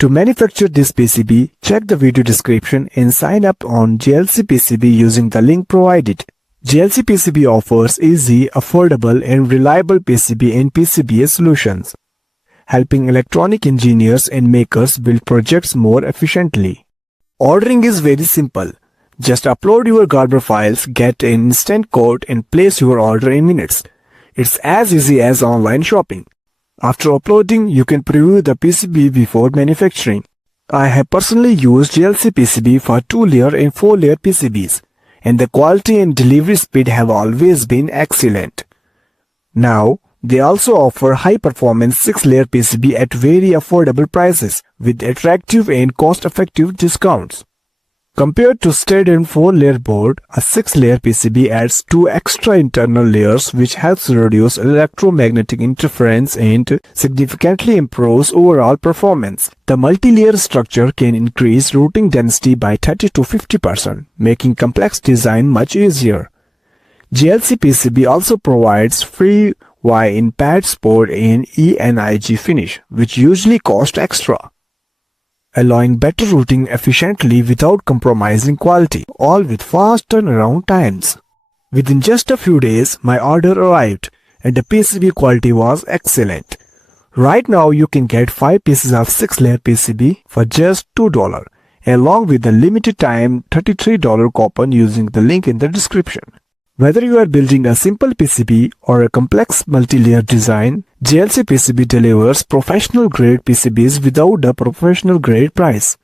To manufacture this PCB, check the video description and sign up on JLC PCB using the link provided. JLC PCB offers easy, affordable and reliable PCB and PCBA solutions, helping electronic engineers and makers build projects more efficiently. Ordering is very simple. Just upload your Gerber files, get an instant code and place your order in minutes. It's as easy as online shopping. After uploading, you can preview the PCB before manufacturing. I have personally used JLC PCB for 2-layer and 4-layer PCBs, and the quality and delivery speed have always been excellent. Now, they also offer high-performance 6-layer PCB at very affordable prices with attractive and cost-effective discounts. Compared to standard 4-layer board, a 6-layer PCB adds 2 extra internal layers which helps reduce electromagnetic interference and significantly improves overall performance. The multi-layer structure can increase routing density by 30 to 50%, making complex design much easier. JLC PCB also provides free Y-in pad support and ENIG finish, which usually cost extra, allowing better routing efficiently without compromising quality, all with fast turnaround times. Within just a few days, my order arrived and the PCB quality was excellent. Right now, you can get 5 pieces of 6-layer PCB for just $2, along with the limited time $33 coupon using the link in the description. Whether you are building a simple PCB or a complex multi-layer design, JLC PCB delivers professional-grade PCBs without the professional-grade price.